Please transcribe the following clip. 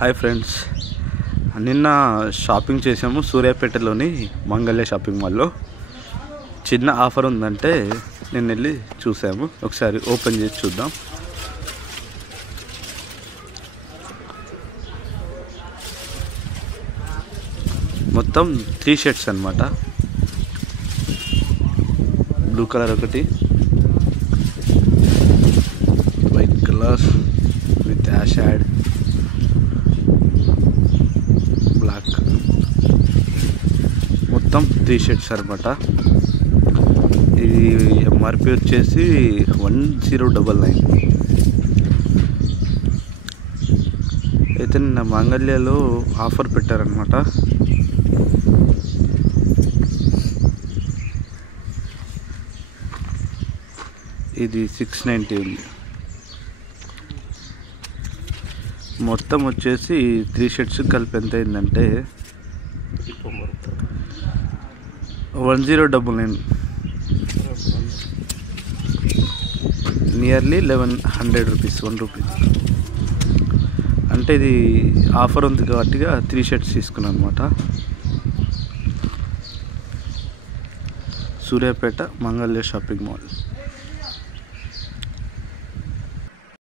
Hi friends, నిన్న shopping చేసాము సూర్యాపేటలోని Mangalya shopping మాల్లో. చిన్న ఆఫర్ ఉందంటే నేను వెళ్ళి చూసాము. ఒకసారి ఓపెన్ చేసి చూద్దాం. మొత్తం 3 షర్ట్స్ అన్నమాట. బ్లూ కలర్ ఒకటి, white colour with ash add, black, మొత్తం 3 షర్ట్స్ అనమాట. ఇది ఎంఆర్పి వచ్చేసి 1099. అయితే నిన్న మంగళ్యలో ఆఫర్ పెట్టారనమాట. ఇది 690 ఉంది. మొత్తం వచ్చేసి 3 షర్ట్స్ కలిపి ఎంత అయిందంటే 1099, నియర్లీ 1100 రూపీస్, 1 రూపీ. అంటే ఇది ఆఫర్ ఉంది కాబట్టి 3 షర్ట్స్ తీసుకున్నాను అనమాట. Suryapet Mangalya shopping mall.